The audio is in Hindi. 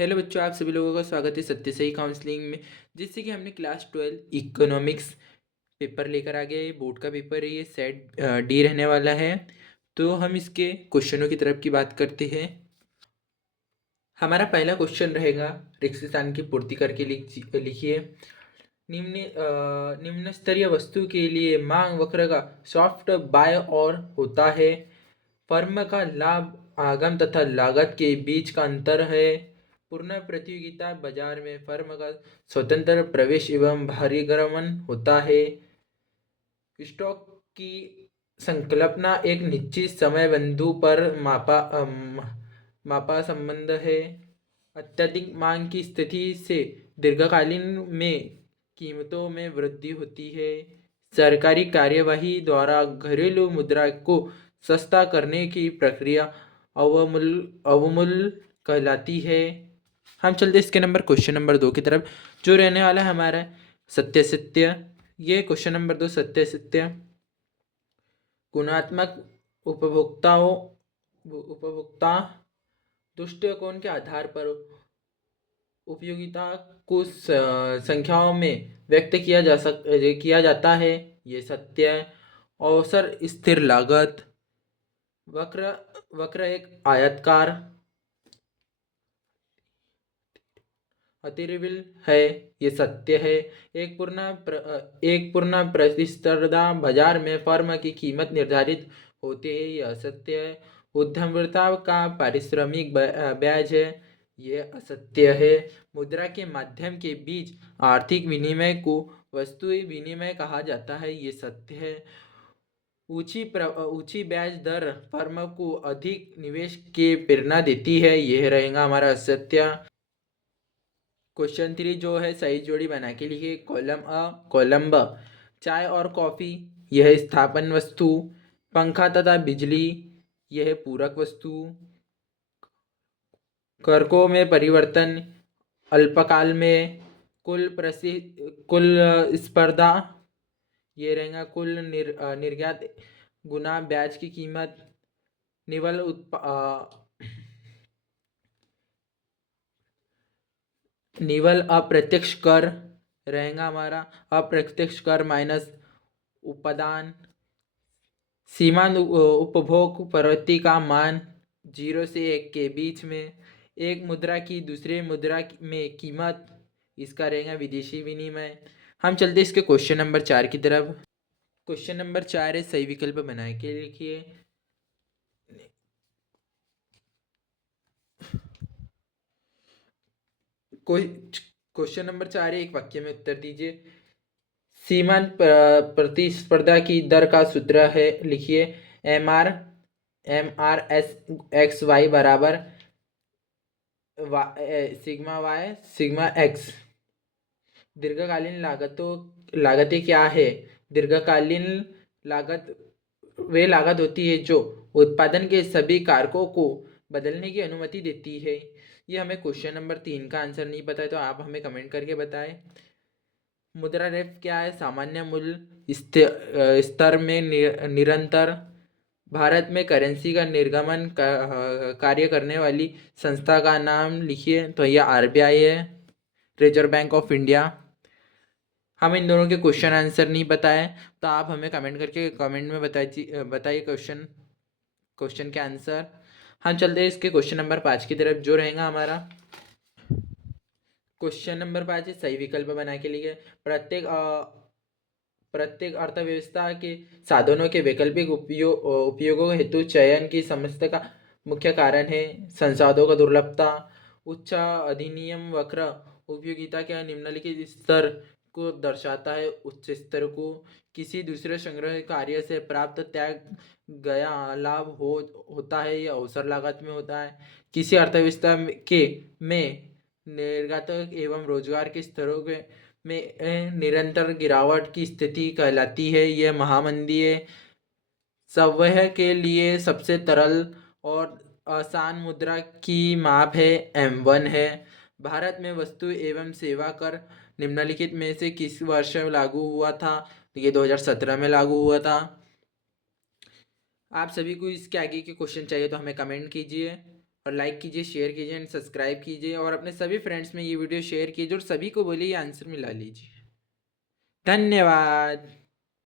हेलो बच्चों, आप सभी लोगों का स्वागत है सत्य सही काउंसलिंग में। जिससे कि हमने क्लास 12 इकोनॉमिक्स पेपर लेकर आ गए। ये बोर्ड का पेपर है, ये सेट डी रहने वाला है। तो हम इसके क्वेश्चनों की तरफ की बात करते हैं। हमारा पहला क्वेश्चन रहेगा, रिक्त स्थान की पूर्ति करके लिखिए। निम्न स्तरीय वस्तु के लिए मांग वक्र का सॉफ्ट बाय और होता है। फर्म का लाभ आगम तथा लागत के बीच का अंतर है। पूर्ण प्रतियोगिता बाजार में फर्म का स्वतंत्र प्रवेश एवं बहिर्गमन होता है। स्टॉक की संकल्पना एक निश्चित समय बिंदु पर मापा संबंध है। अत्यधिक मांग की स्थिति से दीर्घकालीन में कीमतों में वृद्धि होती है। सरकारी कार्यवाही द्वारा घरेलू मुद्रा को सस्ता करने की प्रक्रिया अवमूल्यन कहलाती है। हम चलते इसके क्वेश्चन नंबर 2 की तरफ, जो रहने वाला है हमारा सत्य सत्य। ये क्वेश्चन नंबर 2 सत्य सत्य। गुणात्मक उपभोक्ता दृष्टिकोण के आधार पर उपयोगिता को संख्याओं में व्यक्त किया जाता है। ये सत्य है। औसत स्थिर लागत वक्र वक्र एक आयताकार अतिरिविल है। ये सत्य है। एक पूर्ण प्रतिस्पर्धा बाजार में फर्म की कीमत निर्धारित होती है। यह असत्य है। उद्यमता का पारिश्रमिक ब्याज है। ये असत्य है। मुद्रा के माध्यम के बीच आर्थिक विनिमय को वस्तुएं विनिमय कहा जाता है। ये सत्य है। ऊंची ब्याज दर फर्म को अधिक निवेश की प्रेरणा देती है। यह रहेगा हमारा असत्य। क्वेश्चन 3 जो है सही जोड़ी बना के लिखिए। कॉलम अ कॉलम ब, चाय और कॉफ़ी यह स्थापन वस्तु, पंखा तथा बिजली यह पूरक वस्तु, करकों में परिवर्तन अल्पकाल में, कुल स्पर्धा ये रहेगा निर्यात गुना ब्याज की कीमत, निवल निवल अप्रत्यक्ष कर रहेगा हमारा अप्रत्यक्ष कर माइनस उपादान, सीमांत उपभोग प्रवृत्ति का मान 0 से 1 के बीच में, एक मुद्रा की दूसरे मुद्रा में कीमत, इसका रहेगा विदेशी विनिमय। हम चलते इसके क्वेश्चन नंबर 4 की तरफ। क्वेश्चन नंबर 4 है सही विकल्प बनाए के लिखिए। क्वेश्चन नंबर 4 है, एक वाक्य में उत्तर दीजिए। सीमांत प्रतिस्पर्धा की दर का सूत्र है, लिखिए। MR/SXY बराबर सिग्मा वाई सिग्मा एक्स। दीर्घकालीन लागतें क्या है? दीर्घकालीन लागत वे लागत होती है जो उत्पादन के सभी कारकों को बदलने की अनुमति देती है। ये हमें क्वेश्चन नंबर 3 का आंसर नहीं पता है, तो आप हमें कमेंट करके बताएं। मुद्रा रेट क्या है? सामान्य मूल्य स्तर में निरंतर। भारत में करेंसी का निर्गमन कार्य करने वाली संस्था का नाम लिखिए। तो यह RBI है, रिजर्व बैंक ऑफ इंडिया। हम इन दोनों के क्वेश्चन आंसर नहीं बताए, तो आप हमें कमेंट में बताइए क्वेश्चन के आंसर। हम चलते हैं इसके क्वेश्चन नंबर 5 की तरफ, जो रहेगा हमारा क्वेश्चन नंबर 5 है सही विकल्प बना के लिए। प्रत्येक अर्थव्यवस्था के साधनों के वैकल्पिक उपयोगों हेतु चयन की समस्या का मुख्य कारण है संसाधनों का दुर्लभता। उच्च अधिनियम वक्र उपयोगिता के निम्नलिखित स्तर को दर्शाता है। उच्च स्तर को किसी दूसरे संग्रह कार्य से प्राप्त त्याग गया लाभ होता है। यह अवसर लागत में होता है। किसी अर्थव्यवस्था में निर्यात एवं रोजगार के स्तरों में निरंतर गिरावट की स्थिति कहलाती है। यह महामंदी है। संवहन के लिए सबसे तरल और आसान मुद्रा की माप है M1 है। भारत में वस्तु एवं सेवा कर निम्नलिखित में से किस वर्ष में लागू हुआ था? तो ये 2017 में लागू हुआ था। आप सभी को इसके आगे के क्वेश्चन चाहिए तो हमें कमेंट कीजिए। और लाइक कीजिए, शेयर कीजिए एंड सब्सक्राइब कीजिए और अपने सभी फ्रेंड्स में ये वीडियो शेयर कीजिए और सभी को बोलिए ये आंसर मिला लीजिए। धन्यवाद।